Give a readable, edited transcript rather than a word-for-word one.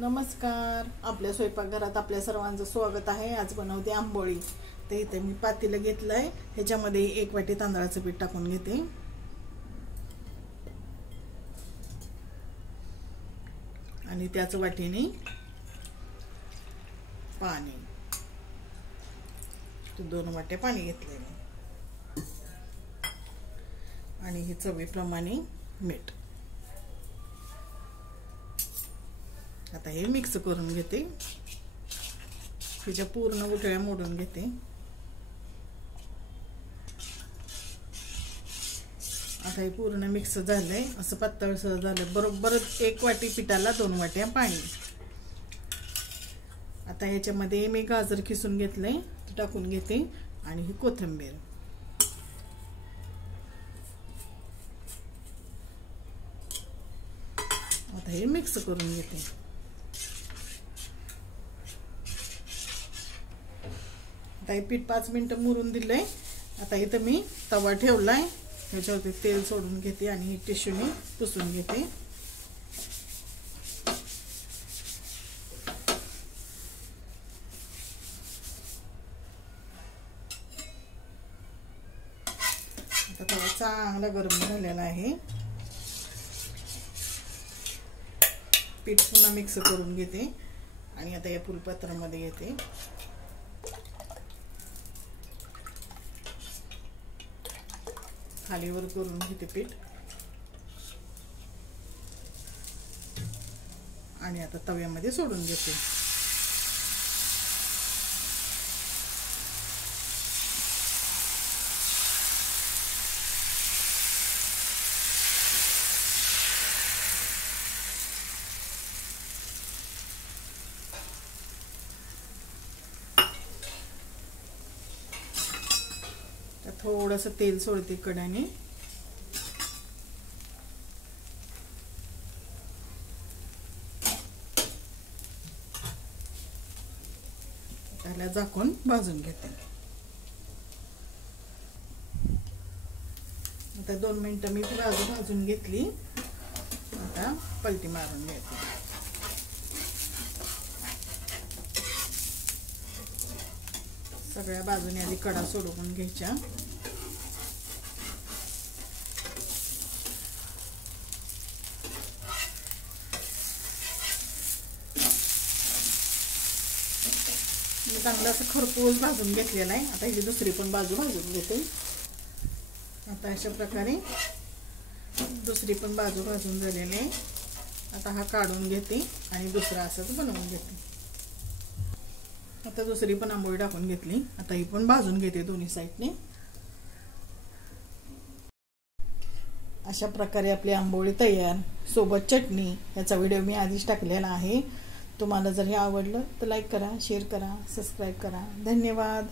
नमस्कार. आपल्या स्वयंपाकघरात आपल्या सर्वांचं स्वागत आहे. आज बनवते आंबोळी. तर इथे मी पातेलं घेतलंय. ह्याच्यामध्ये 1 वाटी तांदळाचं पीठ टाकून घेते आणि त्याच वाटीने पाणी, 2 वाट्या पाणी घेतले आणि हे चवीप्रमाणे मीठ. आता हे मिक्स करून घेते. त्याच्या पूर्ण गुठळ्या मोडून घेते. आता हे पूर्ण मिक्स झालंय. असं पातळसर झालं. बरोबर 1 वाटी पिठाला 2 वाट्या पाणी. आता ह्याच्यामध्ये मी गाजर किसून घेतलंय, ते टाकून घेते आणि ही कोथिंबीर. आता हे मिक्स करून घेते. आता हे पीठ 5 मिनिटं मुरून दिलंय. आता इथं मी तवा ठेवलाय. ह्याच्यावरती तेल सोडून घेते आणि टिश्यूने पुसून घेते. आता तवा चांगला गरम झालेला आहे. पीठ पुन्हा मिक्स करून घेते आणि आता या फुलपात्रामध्ये घेते. खालीवर करून घेते पीठ आणि आता तव्यामध्ये सोडून घेते. थोडंसं तेल सोडते कडाने. त्याला झाकून भाजून घेते. आता 2 मिनिटं मी भाजून घेतली. आता पलटी मारून घेते. सगळ्या बाजूने आधी कडा सोडवून घ्यायच्या. मी चांगलं असं खरपूस भाजून घेतलेला आहे. आता ही दुसरी पण बाजू भाजून घेते. आता अशा प्रकारे दुसरी पण बाजू भाजून झालेली आहे. आता हा काढून घेते आणि दुसरा असंच बनवून घेते. आता दुसरी पण आंबोळी टाकून घेतली. आता ही पण भाजून घेते दोन्ही साईडने. अशा प्रकारे आपली आंबोळी तयार, सोबत चटणी. याचा व्हिडिओ मी आधीच टाकलेला आहे. तुम्हाला जर हे आवडलं तर लाईक करा, शेअर करा, सबस्क्राईब करा. धन्यवाद.